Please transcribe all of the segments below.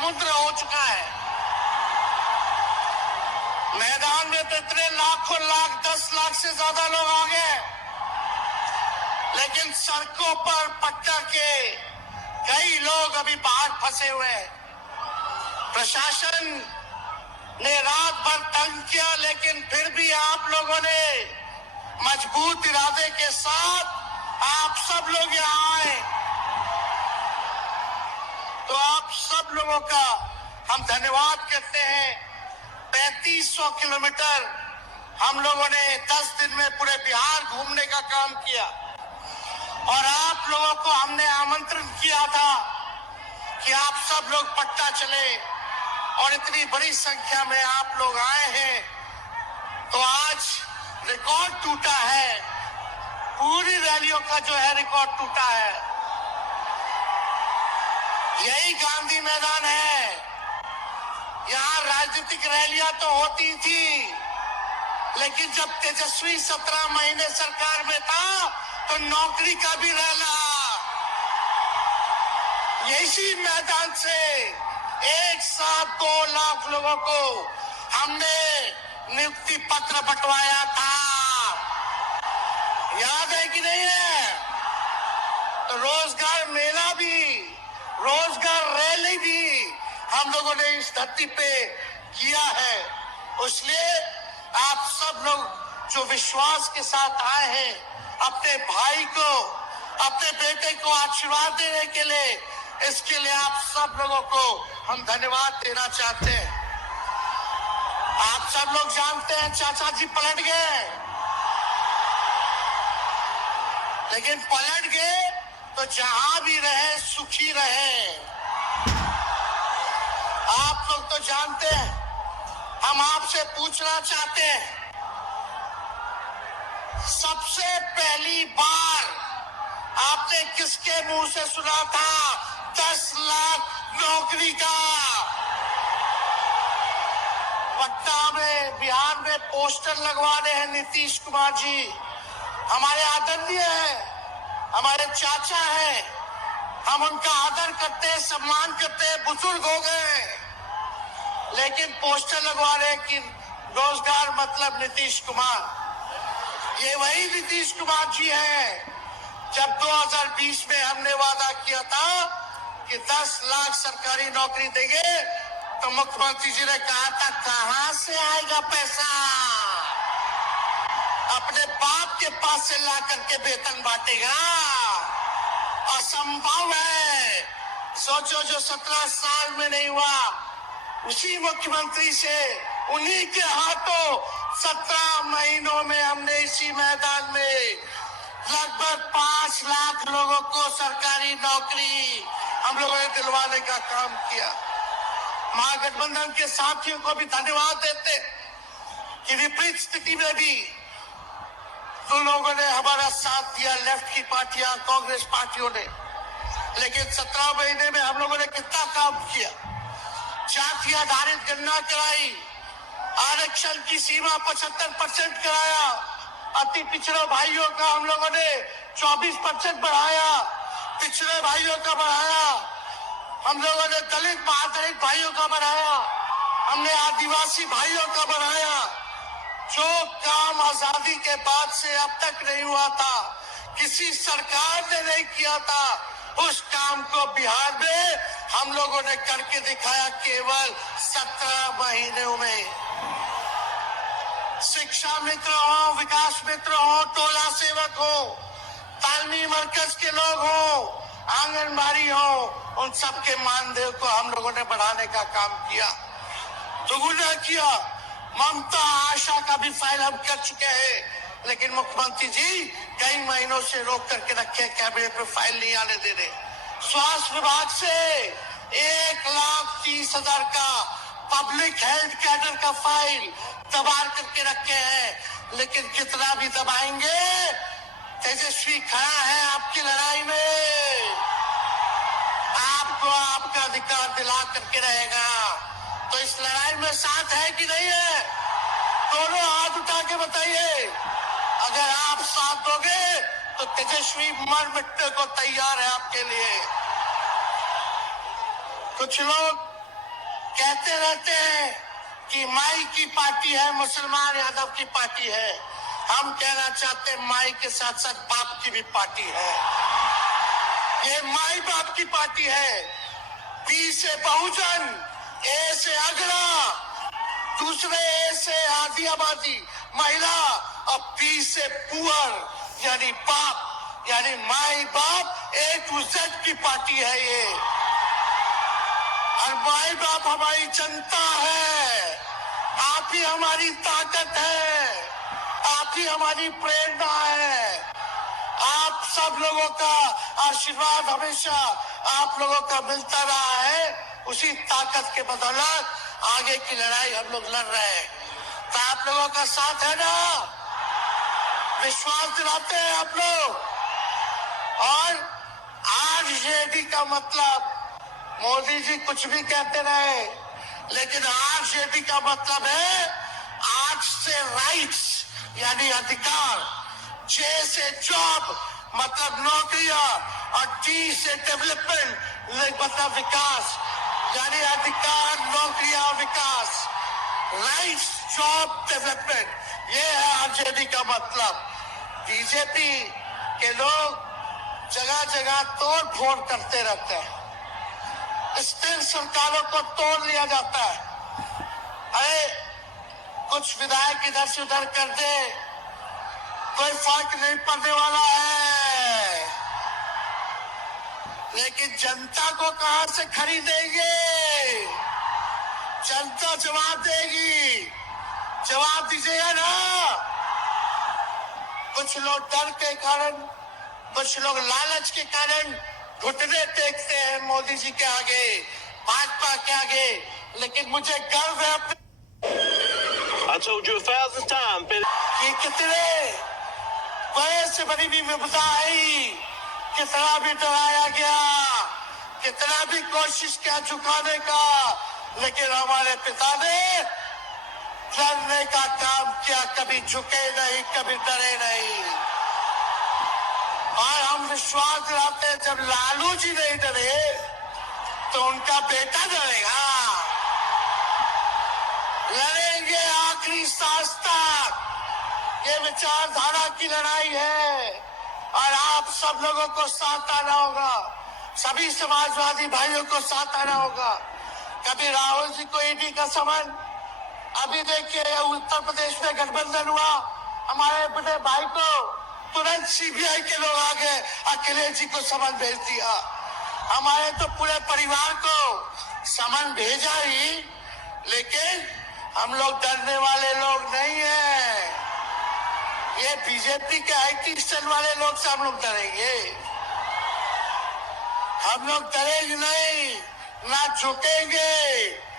समुद्र हो चुका है। मैदान में तो इतने लाखों लाख 10 लाख से ज्यादा लोग आ गए, लेकिन सड़कों पर पटना के कई लोग अभी बाहर फंसे हुए हैं। प्रशासन ने रात भर तंग किया, लेकिन फिर भी आप लोगों ने मजबूत इरादे के साथ आप सब लोग यहाँ आए, तो आप सब लोगों का हम धन्यवाद करते हैं। 3500 किलोमीटर हम लोगों ने 10 दिन में पूरे बिहार घूमने का काम किया, और आप लोगों को हमने आमंत्रण किया था कि आप सब लोग पटना चले, और इतनी बड़ी संख्या में आप लोग आए हैं, तो आज रिकॉर्ड टूटा है। पूरी रैलियों का जो है रिकॉर्ड टूटा है। यही गांधी मैदान है। यहाँ राजनीतिक रैलियां तो होती थी, लेकिन जब तेजस्वी 17 महीने सरकार में था तो नौकरी का भी रैला यही मैदान से एक साथ 2 लाख लोगों को हमने नियुक्ति पत्र बंटवाया था। याद है कि नहीं है? तो रोजगार मेला भी, रोजगार रैली भी हम लोगों ने इस धरती पे किया है। इसलिए आप सब लोग जो विश्वास के साथ आए हैं, अपने भाई को, अपने बेटे को आशीर्वाद देने के लिए, इसके लिए आप सब लोगों को हम धन्यवाद देना चाहते हैं। आप सब लोग जानते हैं चाचा जी पलट गए, लेकिन पलट गए तो जहां भी रहे सुखी रहे। आप लोग तो जानते हैं, हम आपसे पूछना चाहते हैं, सबसे पहली बार आपने किसके मुंह से सुना था 10 लाख नौकरी का? पटना में, बिहार में पोस्टर लगवाने हैं नीतीश कुमार जी। हमारे आदरणीय हैं, हमारे चाचा हैं, हम उनका आदर करते हैं, सम्मान करते हैं, बुजुर्ग हो गए, लेकिन पोस्टर लगवा रहे कि रोजगार मतलब नीतीश कुमार। ये वही नीतीश कुमार जी हैं जब 2020 में हमने वादा किया था कि 10 लाख सरकारी नौकरी देंगे, तो मुख्यमंत्री जी ने कहा था कहां से आएगा पैसा? अपने बाप के पास से ला करके वेतन बांटेगा? असंभव है। सोचो, जो 17 साल में नहीं हुआ, उसी मुख्यमंत्री से, उन्हीं के हाथों 17 महीनों में हमने इसी मैदान में लगभग 5 लाख लोगों को सरकारी नौकरी हम लोगों ने दिलवाने का काम किया। महागठबंधन के साथियों को भी धन्यवाद देते कि विपरीत स्थिति में भी तुम लोगों ने हमारा साथ दिया, लेफ्ट की पार्टियां, कांग्रेस पार्टियों ने। लेकिन 17 महीने में हम लोगों ने कितना काम किया? जाति आधारित गणना कराई, आरक्षण की सीमा 75% कराया, अति पिछड़े भाइयों का हम लोगों ने 24% बढ़ाया, पिछड़े भाइयों का बढ़ाया, हम लोगों ने दलित महादलित भाइयों का बढ़ाया, हमने आदिवासी भाइयों का बढ़ाया। जो काम आजादी के बाद से अब तक नहीं हुआ था, किसी सरकार ने नहीं किया था, उस काम को बिहार में हम लोगों ने करके दिखाया केवल 17 महीनों में। शिक्षा मित्र हो, विकास मित्र हो, टोला सेवक हो, तालमी मरकज के लोग हो, आंगनबाड़ी हो, उन सबके मानदेय को हम लोगों ने बढ़ाने का काम किया, दोगुना किया। ममता आशा का भी फाइल हम कर चुके हैं, लेकिन मुख्यमंत्री जी कई महीनों से रोक करके रखे, कैबिनेट में फाइल नहीं आने दे रहे। स्वास्थ्य विभाग से 1,30,000 का पब्लिक हेल्थ कैडर का फाइल दबा करके रखे हैं, लेकिन कितना भी दबाएंगे, तेजस्वी खड़ा है आपकी लड़ाई में, आपको आपका अधिकार दिला करके रहेगा। तो इस लड़ाई में साथ है कि नहीं है? दोनों हाथ उठा के बताइए। अगर आप साथ दोगे तो तेजस्वी मर मिटने को तैयार है आपके लिए। कुछ लोग कहते रहते हैं कि माई की पार्टी है, मुसलमान यादव की पार्टी है। हम कहना चाहते हैं माई के साथ साथ बाप की भी पार्टी है। ये माई बाप की पार्टी है। बी से बहुजन, ए से अगड़ा, दूसरे ए से आधी आबादी महिला और बी से पुअर यानी बाप, यानी माई बाप, ए टू जेड की पार्टी है ये। और माई बाप हमारी जनता है। आप ही हमारी ताकत है, आप ही हमारी प्रेरणा है। आप सब लोगों का आशीर्वाद हमेशा आप लोगों का मिलता रहा है। उसी ताकत के बदौलत आगे की लड़ाई हम लोग लड़ रहे हैं। तो आप लोगों का साथ है ना? विश्वास दिलाते हैं आप लोग। और आरजेडी का मतलब, मोदी जी कुछ भी कहते रहे, लेकिन आरजेडी का मतलब है आर से राइट्स यानी अधिकार, जे से जॉब मतलब नौकरियां, और डी से डेवलपमेंट मतलब विकास, यानी अधिकार, नौकरियां, विकास, राइट्स, जॉब, डेवलपमेंट, ये है आरजेडी का मतलब। बीजेपी के लोग जगह जगह तोड़ फोड़ करते रहते हैं। स्थिर सरकारों को तोड़ लिया जाता है। अरे कुछ विधायक इधर से उधर कर दे, कोई फर्क नहीं पड़ने वाला है। लेकिन जनता को कहां से खरीदेंगे? जनता जवाब देगी। जवाब दीजिएगा ना। कुछ लोग डर के कारण, कुछ लोग लालच के कारण घुटने टेकते हैं मोदी जी के आगे, भाजपा के आगे, लेकिन मुझे गर्व है अपने। I told you 1,000 times, baby. कि कितने बड़े से बड़ी भी विपदा आई, कितना भी डराया गया, कितना भी कोशिश किया झुकाने का, लेकिन हमारे पिता ने डरने का काम किया, कभी झुके नहीं, कभी डरे नहीं। और हम विश्वास दिलाते हैं जब लालू जी नहीं डरे तो उनका बेटा डरेगा। लड़ेंगे आखिरी सांस तक। ये विचारधारा की लड़ाई है और आप सब लोगों को साथ आना होगा। सभी समाजवादी भाइयों को साथ आना होगा। कभी राहुल जी को ईडी का समन, अभी देखिए उत्तर प्रदेश में गठबंधन हुआ, हमारे बड़े भाई को तुरंत सीबीआई के लोग आ गए, अखिलेश जी को समन भेज दिया। हमारे तो पूरे परिवार को समन भेजा ही, लेकिन हम लोग डरने वाले लोग नहीं हैं। ये बीजेपी के आईटी सेल वाले लोग से हम लोग डरेंगे? हम लोग डरेंगे नहीं, ना झुकेंगे।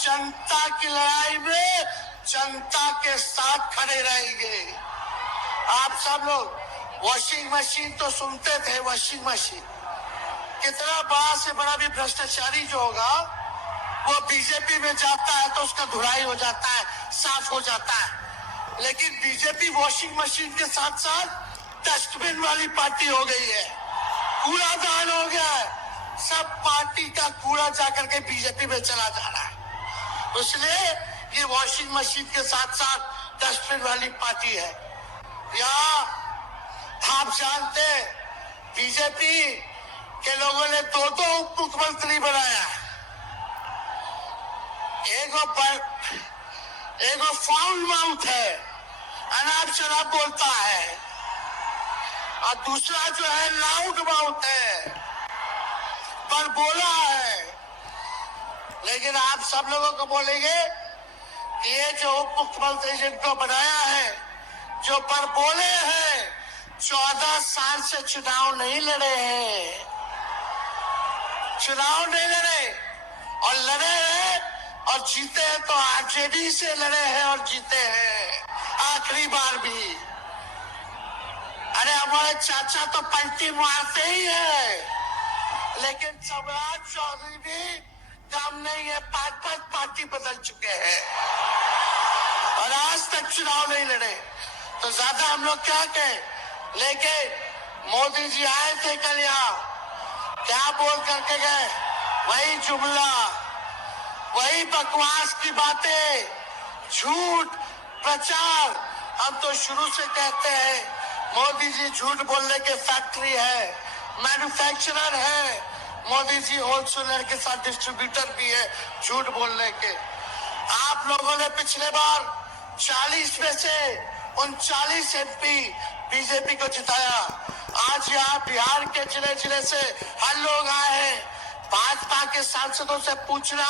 जनता की लड़ाई में जनता के साथ खड़े रहेंगे। आप सब लोग वॉशिंग मशीन तो सुनते थे, वॉशिंग मशीन, कितना बड़ा से बड़ा भी भ्रष्टाचारी जो होगा वो बीजेपी में जाता है तो उसका धुलाई हो जाता है, साफ हो जाता है। लेकिन बीजेपी वॉशिंग मशीन के साथ साथ डस्टबिन वाली पार्टी हो गई है, कूड़ादान हो गया है। सब पार्टी का कूड़ा जाकर के बीजेपी में चला जा रहा है। इसलिए ये वॉशिंग मशीन के साथ साथ डस्टबिन वाली पार्टी है। यहाँ आप जानते हैं बीजेपी के लोगों ने दो उप मुख्यमंत्री बनाया। एगो फाउल माउथ है, अनाप शनाप बोलता है, और दूसरा जो है लाउड माउथ है, पर बोला है। लेकिन आप सब लोगों को बोलेंगे कि ये जो उप मुख्यमंत्री जिनको बनाया है, जो पर बोले हैं, 14 साल से चुनाव नहीं लड़े हैं, चुनाव नहीं लड़े, और लड़े हैं और जीते हैं तो आरजेडी से लड़े हैं और जीते हैं आखिरी बार भी। अरे हमारे चाचा तो पलटी मारते ही है, लेकिन सम्राट चौधरी भी काम नहीं है, 5 पार्टी बदल चुके हैं और आज तक चुनाव नहीं लड़े। तो ज्यादा हम लोग क्या कहें, लेकिन मोदी जी आए थे कल यहाँ, क्या बोल करके गए? वही जुमला, वही बकवास की बातें, झूठ प्रचार। हम तो शुरू से कहते हैं मोदी जी झूठ बोलने के फैक्ट्री है, मैन्युफैक्चरर है। मोदी जी होलसेलर के साथ डिस्ट्रीब्यूटर भी है झूठ बोलने के। आप लोगों ने पिछले बार 40 में से 39 MP बीजेपी को जिताया। आज यहाँ बिहार के जिले जिले से हर लोग आए हैं भाजपा के सांसदों से पूछना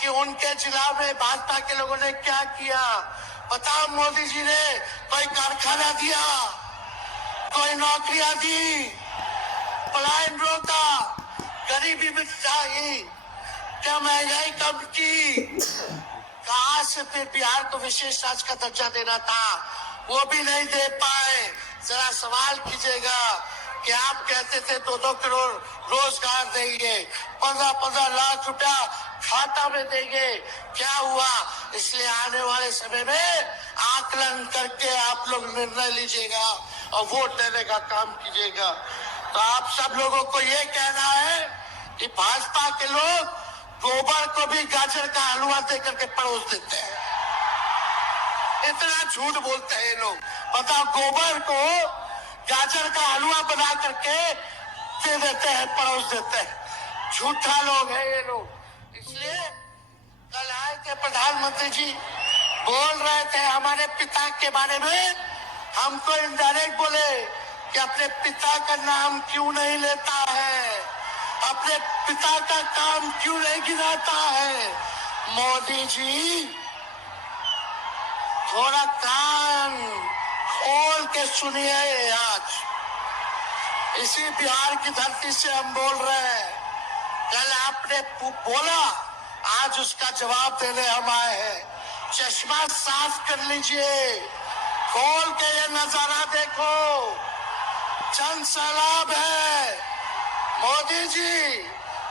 कि उनके जिला में भाजपा के लोगों ने क्या किया। बताओ, मोदी जी ने कोई कारखाना दिया, कोई नौकरियां दी, पलायन रोका, गरीबी मिटाई, क्या महंगाई कम की? कहां से फिर बिहार को विशेष राज्य का दर्जा देना था, वो भी नहीं दे पाए। जरा सवाल कीजिएगा कि आप कहते थे 2-2 करोड़ रोजगार देंगे, 15-15 लाख रुपया खाता में देंगे, क्या हुआ? इसलिए आने वाले समय में आकलन करके आप लोग निर्णय लीजिएगा और वोट देने का काम कीजिएगा। तो आप सब लोगों को ये कहना है कि भाजपा के लोग गोबर को भी गाजर का हलवा दे करके परोस देते हैं। इतना झूठ बोलते हैं ये लोग। बताओ, गोबर को गाजर का हलवा बना करके दे देते हैं, परोस देते हैं। झूठा लोग है ये लोग। इसलिए कल आए थे प्रधानमंत्री जी, बोल रहे थे हमारे पिता के बारे में, हमको इनडायरेक्ट बोले कि अपने पिता का नाम क्यों नहीं लेता है, अपने पिता का काम क्यों नहीं गिनाता है। मोदी जी थोड़ा कान खोल के सुनिए। आज इसी बिहार की धरती से हम बोल रहे हैं, कल आपने बोला, आज उसका जवाब देने हम आए हैं। चश्मा साफ कर लीजिए, खोल के ये नजारा देखो, जन सैलाब है। मोदी जी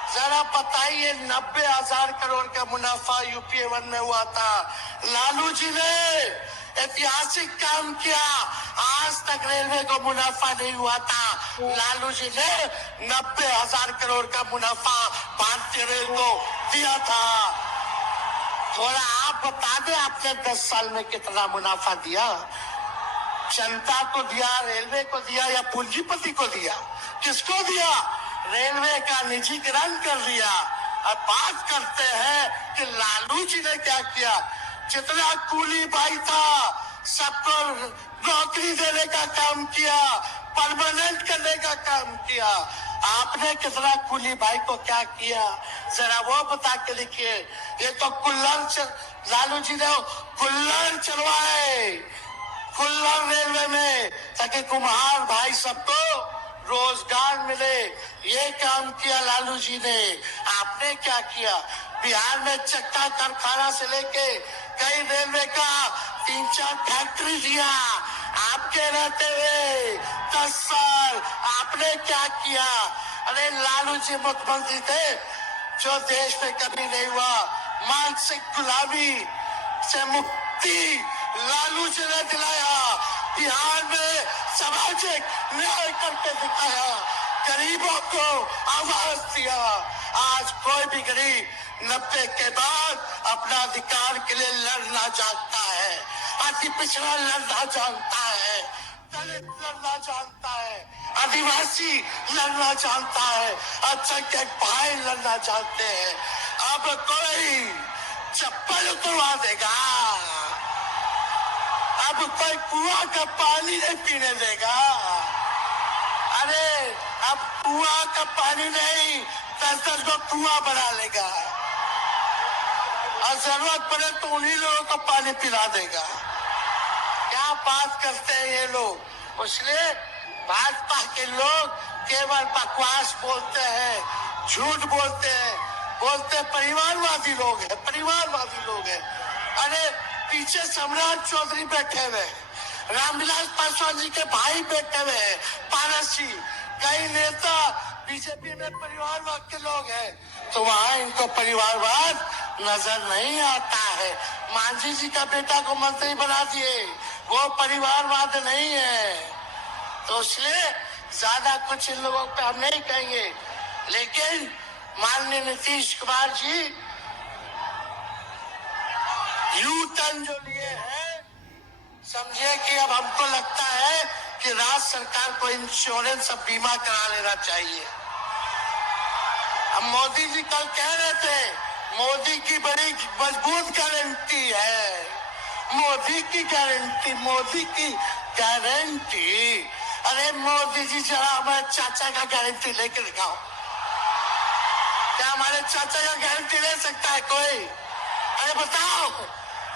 जरा बताइए, 90,000 करोड़ का मुनाफा UPA 1 में हुआ था, लालू जी ने ऐतिहासिक काम किया। आज तक रेलवे को मुनाफा नहीं हुआ था, लालू जी ने 90,000 करोड़ का मुनाफा भारतीय रेल को दिया था। थोड़ा आप बता दें, आपने 10 साल में कितना मुनाफा दिया? जनता को दिया, रेलवे को दिया या पूंजीपति को दिया? किसको दिया? रेलवे का निजीकरण कर दिया। अब बात करते हैं कि लालू जी ने क्या किया। जितना कूली भाई था सबको नौकरी देने का काम किया, परमानेंट करने का काम किया। आपने कितना कूली भाई को क्या किया, जरा वो बता के लिखिए। ये तो लालू जी ने कुल्लड़ चलवाए, कुल्लड़ रेलवे में, ताकि कुम्हार भाई सबको रोजगार मिले। ये काम किया लालू जी ने। आपने क्या किया? बिहार में चक्का कारखाना से लेके कई रेलवे का 3-4 फैक्ट्री दिया। आपके रहते हुए 10 साल आपने क्या किया? अरे लालू जी मुख्यमंत्री थे जो देश में कभी नहीं हुआ। मानसिक गुलामी से मुक्ति लालू जी ने दिलाया। बिहार में सामाजिक न्याय करके दिखाया, गरीबों को आवाज दिया। आज कोई भी गरीब 90 के बाद अपना अधिकार के लिए लड़ना जानता है, अति पिछड़ा लड़ना जानता है, दलित लड़ना जानता है, आदिवासी लड़ना जानता है, अल्पसंख्यक भाई लड़ना जानते हैं। अब कोई चप्पल उतरवा देगा, अब कोई कुआं का पानी नहीं पीने देगा। अरे अब कुआं का पानी नहीं, 10-10 को कुआं बना लेगा और जरूरत पड़े तो उन्हीं लोगों को पानी पिला देगा। क्या बात करते हैं ये लोग। इसलिए भाजपा के लोग केवल बकवास बोलते हैं, झूठ बोलते हैं, बोलते परिवारवादी लोग हैं, परिवारवादी लोग हैं। अरे पीछे सम्राट चौधरी बैठे हुए, रामविलास पासवान जी के भाई बैठे हुए हैं, पारस जी, कई नेता बीजेपी में परिवारवाद के लोग हैं, तो वहाँ इनको परिवारवाद नजर नहीं आता है। मांझी जी का बेटा को मंत्री बना दिए, वो परिवारवाद नहीं है। तो इसलिए ज्यादा कुछ इन लोगों पे हम नहीं कहेंगे, लेकिन माननीय नीतीश कुमार जी यू टर्न जो लिए हैं, समझिए कि अब हमको लगता है कि राज्य सरकार को इंश्योरेंस और बीमा करा लेना चाहिए। अब मोदी जी कल कह रहे थे मोदी की बड़ी मजबूत गारंटी है, मोदी की गारंटी, मोदी की गारंटी। अरे मोदी जी जरा हमारे चाचा का गारंटी लेके दिखाओ। क्या हमारे चाचा का गारंटी ले सकता है कोई? अरे बताओ,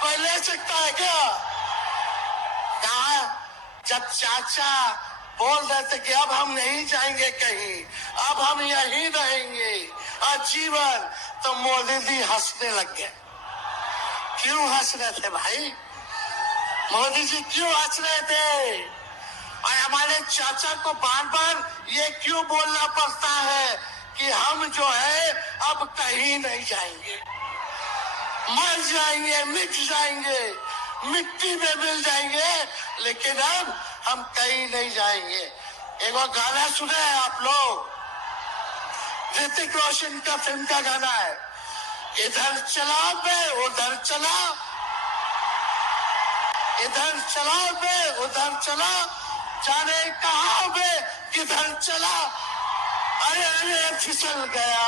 कोई ले सकता है क्या? कहा जब चाचा बोल रहे थे कि अब हम नहीं जाएंगे कहीं, अब हम यहीं रहेंगे आजीवन, तो मोदी जी हंसने लग गए। क्यों हंस रहे थे भाई? मोदी जी क्यों हंस रहे थे? और हमारे चाचा को बार बार ये क्यों बोलना पड़ता है कि हम जो है अब कहीं नहीं जाएंगे, मर जाएंगे, मिट जाएंगे, मिट्टी में मिल जाएंगे, लेकिन अब हम कहीं नहीं जाएंगे। एक और गाना सुने हैं आप लोग, ऋतिक रोशन का फिल्म का गाना है, इधर चला मैं उधर चला, इधर चला मैं उधर चला, जाने कहा मैं किधर चला, अरे अरे फिसल गया।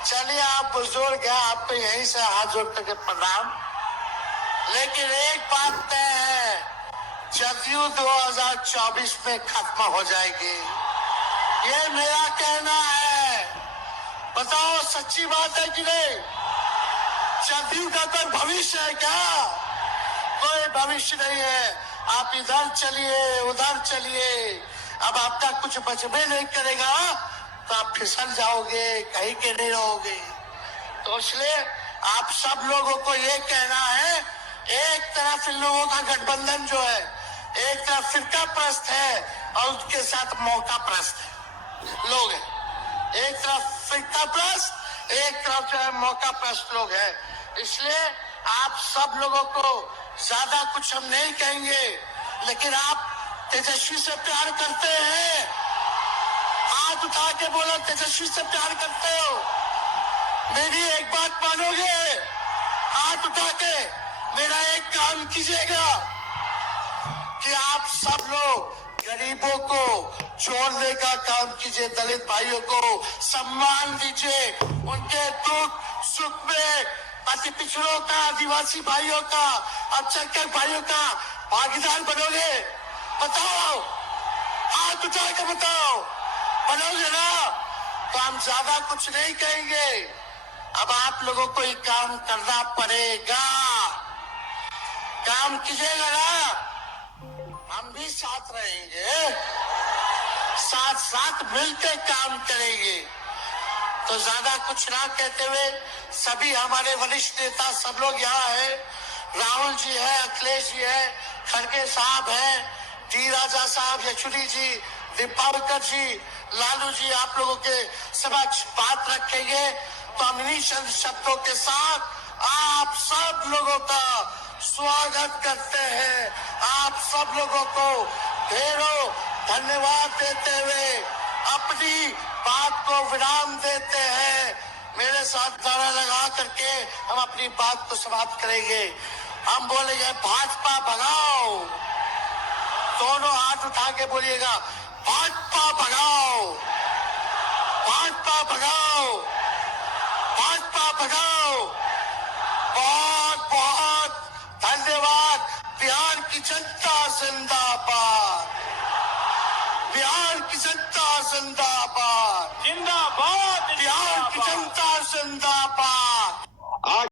चलिए, आप बुजुर्ग हैं, आपको यहीं से हाथ जोड़ करके प्रणाम। लेकिन एक बात तय है, जदयू 2024 में खत्म हो जाएगी, ये मेरा कहना है। बताओ सच्ची बात है कि नहीं? जदयू का कोई भविष्य है क्या? कोई भविष्य नहीं है। आप इधर चलिए उधर चलिए, अब आपका कुछ बचबे नहीं करेगा तो आप फिसल जाओगे, कहीं के नहीं रहोगे। तो इसलिए आप सब लोगों को ये कहना है, एक तरफ इन लोगों का गठबंधन जो है, एक तरफ फिरका प्रस्त है और उसके साथ मौका प्रस्त लोग हैं। एक तरफ फिरका प्रस्त, एक तरफ जो है मौका प्रस्त लोग हैं। इसलिए आप सब लोगों को ज्यादा कुछ हम नहीं कहेंगे, लेकिन आप तेजस्वी से प्यार करते हैं, हाथ उठा के बोलो तेजस्वी से प्यार करते हो। मेरी एक बात मानोगे? हाथ उठा के मेरा एक काम कीजिएगा कि आप सब लोग गरीबों को जोड़ने का काम कीजिए, दलित भाइयों को सम्मान दीजिए, उनके दुख सुख में अति पिछड़ों का, आदिवासी भाइयों का, अल्पसंख्यक भाइयों का भागीदार बनोगे? बताओ, हाथ उठा के बताओ, बनोगे ना? तो हम ज्यादा कुछ नहीं कहेंगे, अब आप लोगों को ही काम करना पड़ेगा। काम कीजिएगा ना, हम भी साथ रहेंगे, साथ साथ मिलकर काम करेंगे। तो ज्यादा कुछ ना कहते हुए, सभी हमारे वरिष्ठ नेता सब लोग यहाँ हैं, राहुल जी है, अखिलेश जी है, खड़गे साहब है, डी राजा साहब, यशुरी जी, दीपावकर जी, लालू जी आप लोगों के समक्ष बात रखेंगे। तो हम इन्हीं शब्दों के साथ आप सब लोगों का स्वागत करते हैं, आप सब लोगों को ढेरों धन्यवाद देते हुए अपनी बात को विराम देते हैं। मेरे साथ नारा लगा करके हम अपनी बात को समाप्त करेंगे। हम बोलेंगे भाजपा भगाओ, दोनों हाथ उठा के बोलिएगा भाजपा भगाओ, भाजपा भगाओ, भाजपा भगाओ। बहुत बहुत धन्यवाद। बिहार की जनता जिंदाबाद, बिहार की जनता जिंदाबाद, जिंदाबाद बिहार की जनता जिंदाबाद।